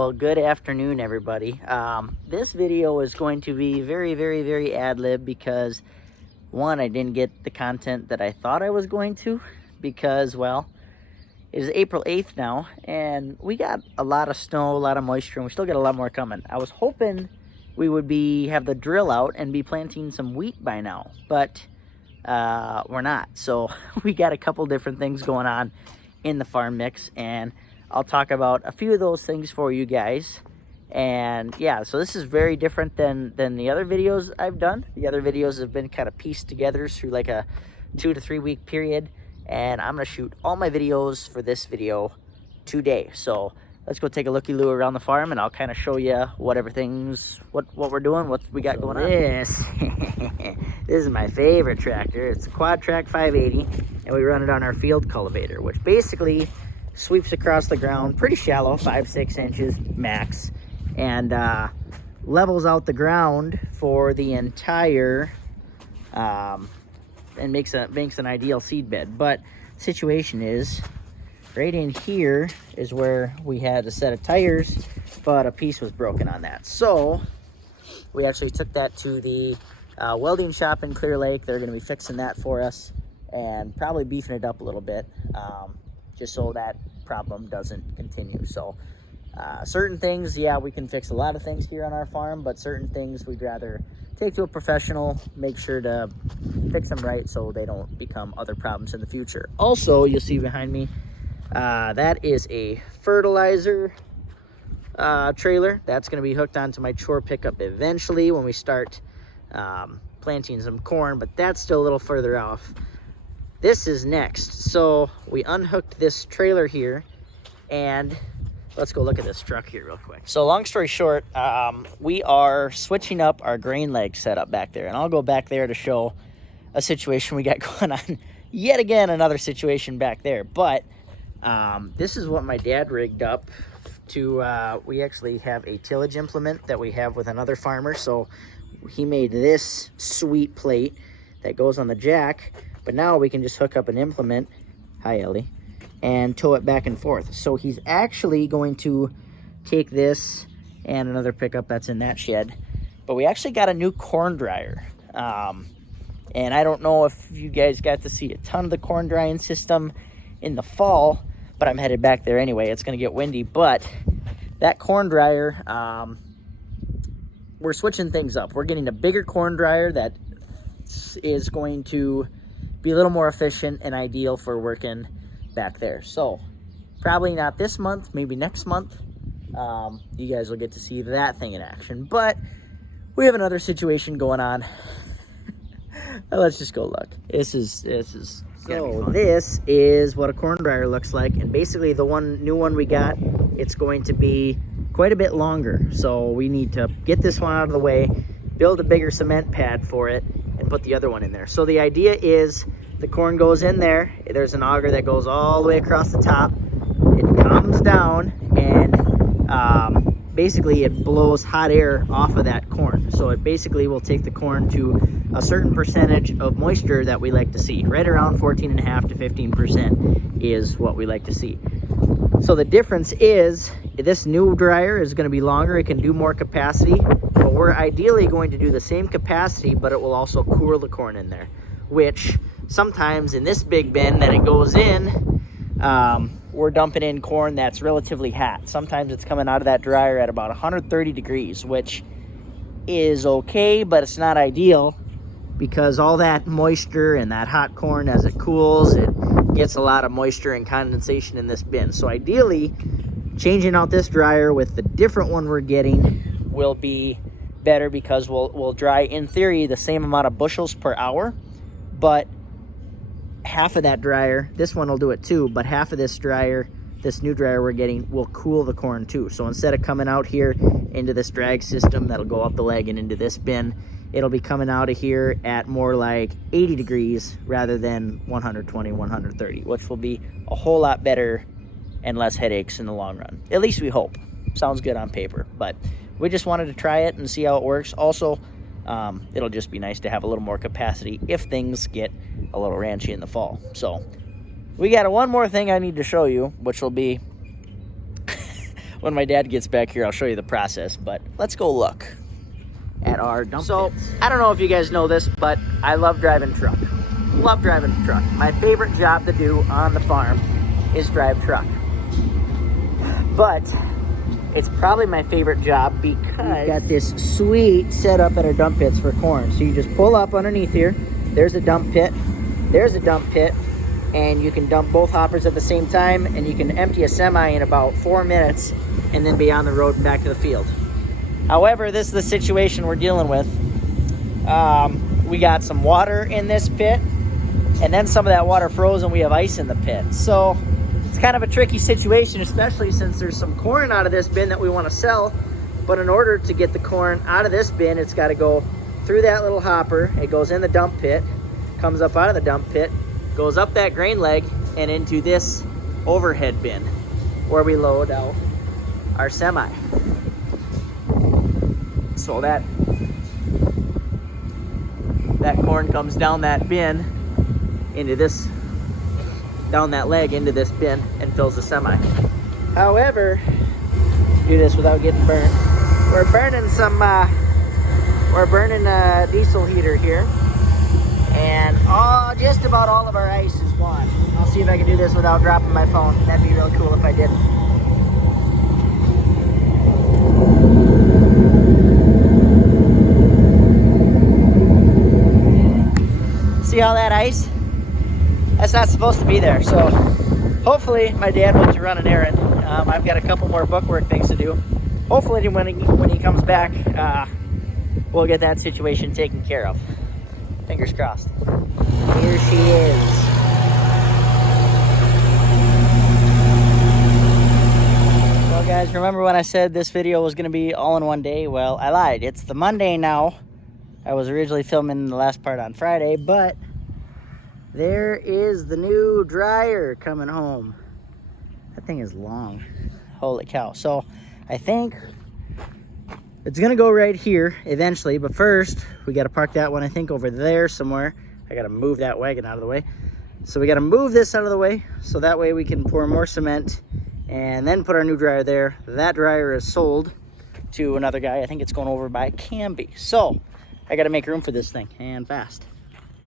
Well, good afternoon, everybody. This video is going to be very ad-lib because, one, I didn't get the content that I thought I was going to because, well, it is April 8th now, and we got a lot of snow, a lot of moisture, and we still got a lot more coming. I was hoping we would have the drill out and be planting some wheat by now, but we're not. So we got a couple different things going on in the farm mix, and I'll talk about a few of those things for you guys. And yeah, so this is very different than the other videos I've done. The other videos have been kind of pieced together through like a 2 to 3 week period, and I'm gonna shoot all my videos for this video today. So let's go take a looky-loo around the farm, and I'll kind of show you what we're doing, what we got going on. This is my favorite tractor. It's a quad track 580, and we run it on our field cultivator, which basically sweeps across the ground pretty shallow, 5-6 inches max, and levels out the ground for the entire and makes an ideal seed bed. But situation is right in here is where we had a set of tires, but a piece was broken on that, so we actually took that to the welding shop in Clear Lake. They're going to be fixing that for us and probably beefing it up a little bit, just so that problem doesn't continue. So certain things, yeah, we can fix a lot of things here on our farm, but certain things we'd rather take to a professional, make sure to fix them right so they don't become other problems in the future. Also, you'll see behind me, that is a fertilizer trailer. That's going to be hooked onto my chore pickup eventually when we start planting some corn, but that's still a little further off. This is next. So we unhooked this trailer here, and let's go look at this truck here real quick. So long story short, we are switching up our grain leg setup back there, and I'll go back there to show a situation we got going on. Yet again, another situation back there, but this is what my dad rigged up to. We actually have a tillage implement that we have with another farmer, so he made this sweet plate that goes on the jack, but now we can just hook up an implement, hi Ellie, and tow it back and forth. So he's actually going to take this and another pickup that's in that shed, but we actually got a new corn dryer. And I don't know if you guys got to see a ton of the corn drying system in the fall, but I'm headed back there anyway. It's going to get windy, but that corn dryer, we're switching things up. We're getting a bigger corn dryer that is going to be a little more efficient and ideal for working back there. So probably not this month, maybe next month. You guys will get to see that thing in action, but we have another situation going on. Let's just go look. This is so this is what a corn dryer looks like, and basically the new one we got, it's going to be quite a bit longer, so we need to get this one out of the way, build a bigger cement pad for it, and put the other one in there. So the idea is the corn goes in there, there's an auger that goes all the way across the top, it comes down, and basically it blows hot air off of that corn. So it basically will take the corn to a certain percentage of moisture that we like to see. Right around 14.5 to 15% is what we like to see. So the difference is this new dryer is going to be longer, it can do more capacity, but we're ideally going to do the same capacity, but it will also cool the corn in there, which sometimes in this big bin that it goes in, we're dumping in corn that's relatively hot. Sometimes it's coming out of that dryer at about 130 degrees, which is okay, but it's not ideal because all that moisture and that hot corn, as it cools, it gets a lot of moisture and condensation in this bin. So ideally, changing out this dryer with the different one we're getting will be better because we'll dry, in theory, the same amount of bushels per hour, but half of that dryer, this one will do it too, but half of this dryer, this new dryer we're getting, will cool the corn too. So instead of coming out here into this drag system that'll go up the leg and into this bin, it'll be coming out of here at more like 80 degrees rather than 120, 130, which will be a whole lot better and less headaches in the long run. At least we hope. Sounds good on paper, but we just wanted to try it and see how it works. Also, it'll just be nice to have a little more capacity if things get a little ranchy in the fall. So we got one more thing I need to show you, which will be when my dad gets back here, I'll show you the process, but let's go look at our dump pits. I don't know if you guys know this, but I love driving truck. Love driving truck. My favorite job to do on the farm is drive truck. But it's probably my favorite job because we've got this sweet setup at our dump pits for corn. So you just pull up underneath here. There's a dump pit. There's a dump pit. And you can dump both hoppers at the same time, and you can empty a semi in about 4 minutes and then be on the road and back to the field. However, this is the situation we're dealing with. We got some water in this pit, and then some of that water froze and we have ice in the pit. So it's kind of a tricky situation, especially since there's some corn out of this bin that we want to sell. But in order to get the corn out of this bin, it's got to go through that little hopper. It goes in the dump pit, comes up out of the dump pit, goes up that grain leg and into this overhead bin where we load out our semi. So that corn comes down that bin into this, down that leg into this bin and fills the semi. However, do this without getting burnt. We're burning a diesel heater here, and just about all of our ice is gone. I'll see if I can do this without dropping my phone. That'd be real cool if I did. See all that ice? That's not supposed to be there. So hopefully my dad went to run an errand. I've got a couple more bookwork things to do. Hopefully when he comes back, we'll get that situation taken care of. Fingers crossed. Here she is. Well guys, remember when I said this video was gonna be all in one day? Well, I lied. It's the Monday now. I was originally filming the last part on Friday, but there is the new dryer coming home. That thing is long. Holy cow. So I think it's gonna go right here eventually, but first we gotta park that one, I think, over there somewhere. I gotta move that wagon out of the way. So we gotta move this out of the way so that way we can pour more cement and then put our new dryer there. That dryer is sold to another guy. I think it's going over by Canby. So I gotta make room for this thing, and fast.